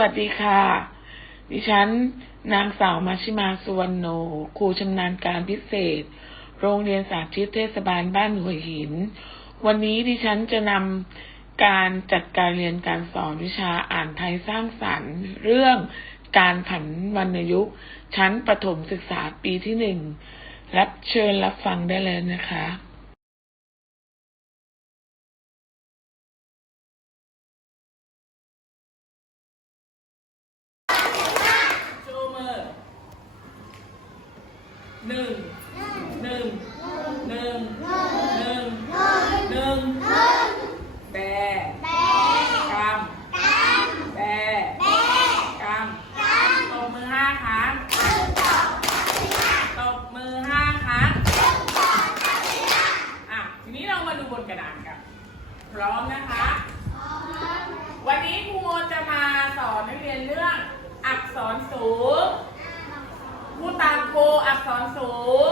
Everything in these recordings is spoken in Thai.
วัสดีค่ะ ดิฉัน นางสาวมาชิมาสุวรรณโน ครูชำนาญการพิเศษ โรงเรียนสาธิตเทศบาลบ้านหัวหิน วันนี้ดิฉันจะนำการจัดการเรียนการสอนวิชาอ่านไทยสร้างสรรค์ เรื่องการผันวรรณยุกต์ชั้นประถมศึกษาปีที่หนึ่งรับเชิญรับฟังได้เลยนะคะ ชูมือหนึ่งหนึ่งหนึ่งหนึ่งหนึ่งแบกำแบกำตบมือห้าครั้งตบมือห้าครั้งอะทีนี้เรามาดูบนกระดานกัน พ ร้อมนะคะ วันนี้ครูโมจะมาสอนนักเรียนเรื่องอักษรสูงพูดตามครูอักษรสูง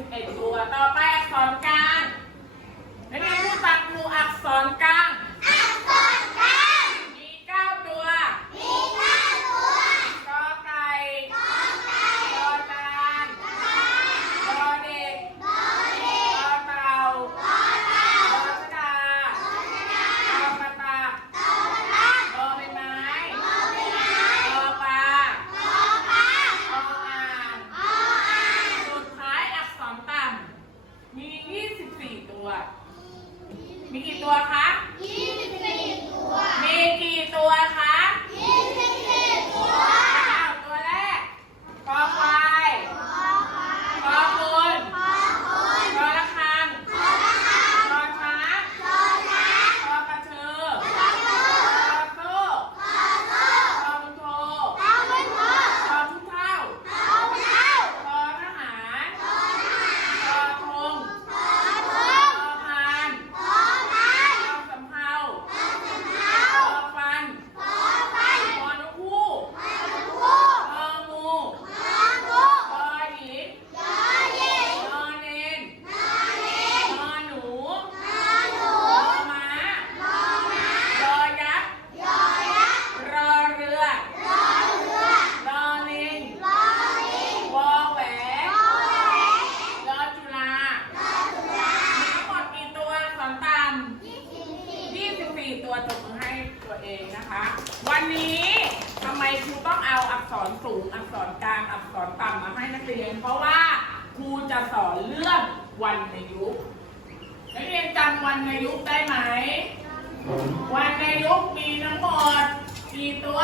okay. วรรณยุกมีทั้งหมดกี่ตัว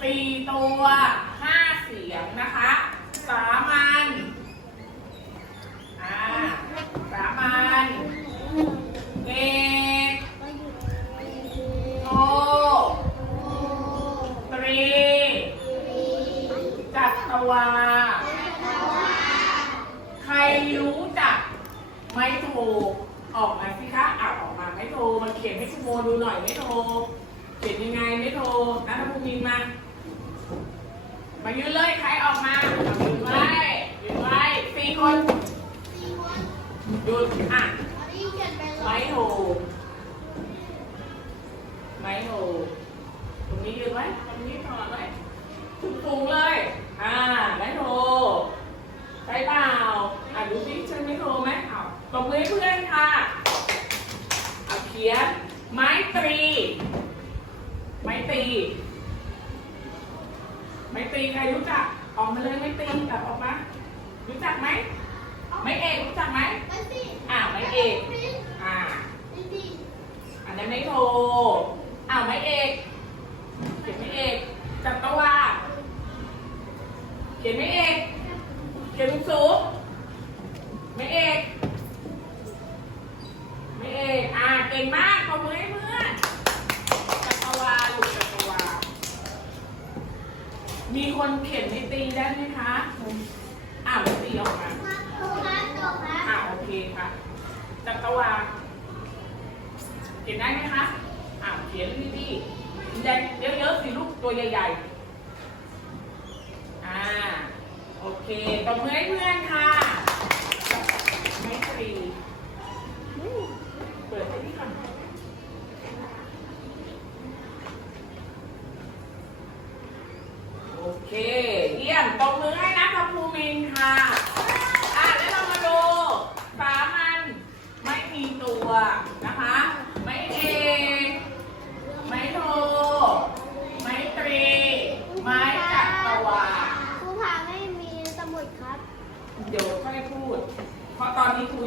สี่ตัวห้าเสียงนะคะ สามัญอ่าสามัญเอกโทตรีจัตวา ใครรู้จักไม่โทรออกมาสิคะอ่านออกมา ไม่โทรมาเขียนให้คุณโมดูหน่อยไม่โทรเขียนยังไงไม่โทรนัทภูมินมา มายืนเลยใครออกมาเอายืนไว้ยืนไว้สี่คนหยุดอะไม้โทรไม้โทรตรงนี้ยืนไว้ตรงนี้ถอดไว้สูงสูงเลย อ่าไม้โทรใช่เปล่าอะดูสิใช่ไม้โทรไหมเอาตบมือให้เพื่อนค่ะ ขียนไม้ตรี ไม้ตี ไม้ตีใครรู้จัก ออกมาเลยไม้ตีกลับออกมา รู้จักไหม ไม้เอกรู้จักไหมอ่าไม้เอก อ่าอันนั้นไม่โทรอ้าวไม่เอกเขียนไม่เอกจัตวาเขียนไม่เอกเขียนลูกสูง โอเคตบมือให้เพื่อนค่ะ ไม่ตรีเปิดใพี่ก่อนโอเค เยี่ยมตบมือให้นักภูมินค่ะ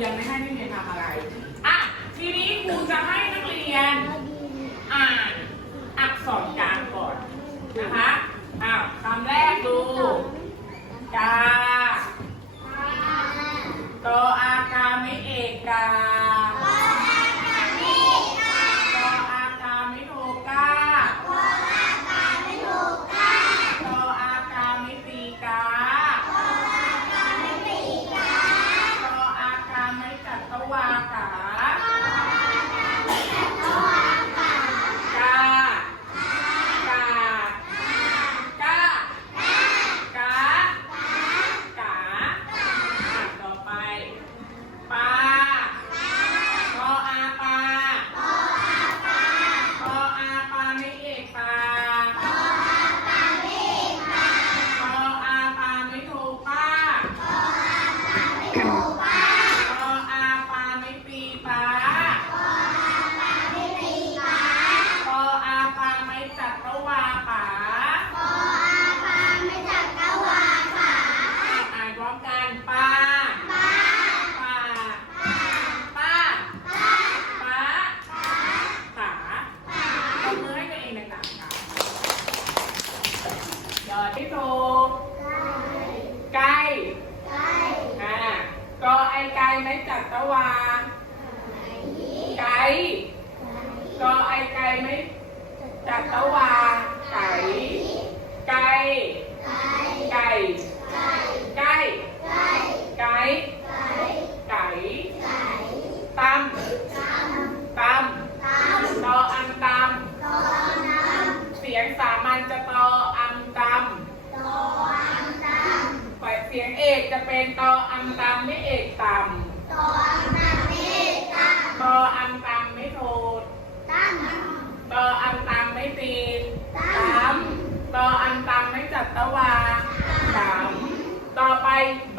Giày.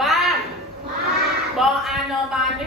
บ้านบออานอบานไม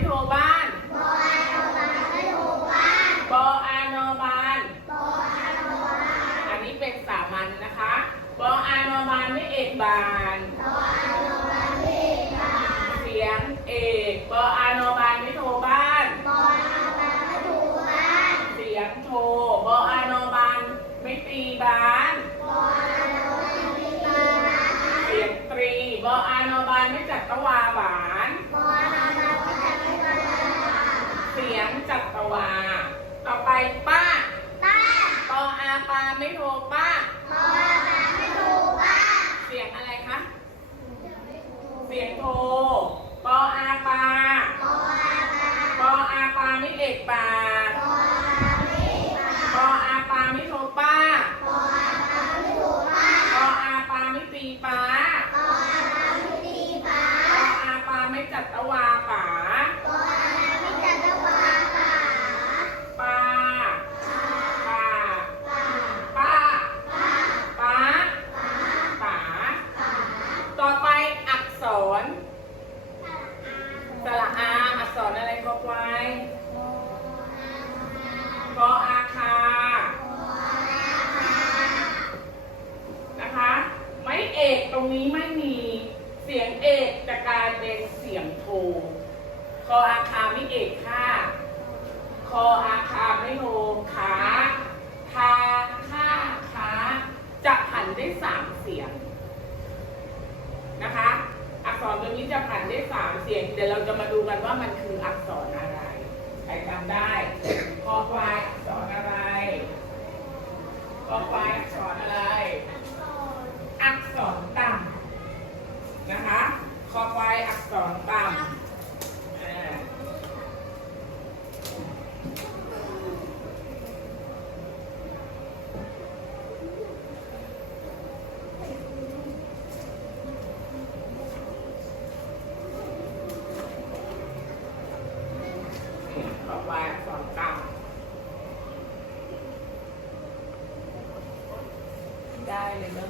รงนี้ไม่มีเสียงเอกจะกลายเป็นเสียงโท คออาคาไม่เอกค่ะ คออาคาไม่โทขาทาค่าขาจะผันได้สามเสียงนะคะ อักษรตัวนี้จะผันได้สามเสียง เดี๋ยวเราจะมาดูกันว่ามันคืออักษรอะไรใครจำได้ คอควายอักษรอะไร คอควายอักษรอะไร นะคะ คอควายอักษรต่ำคอควายอักษรได้เลยเนาะ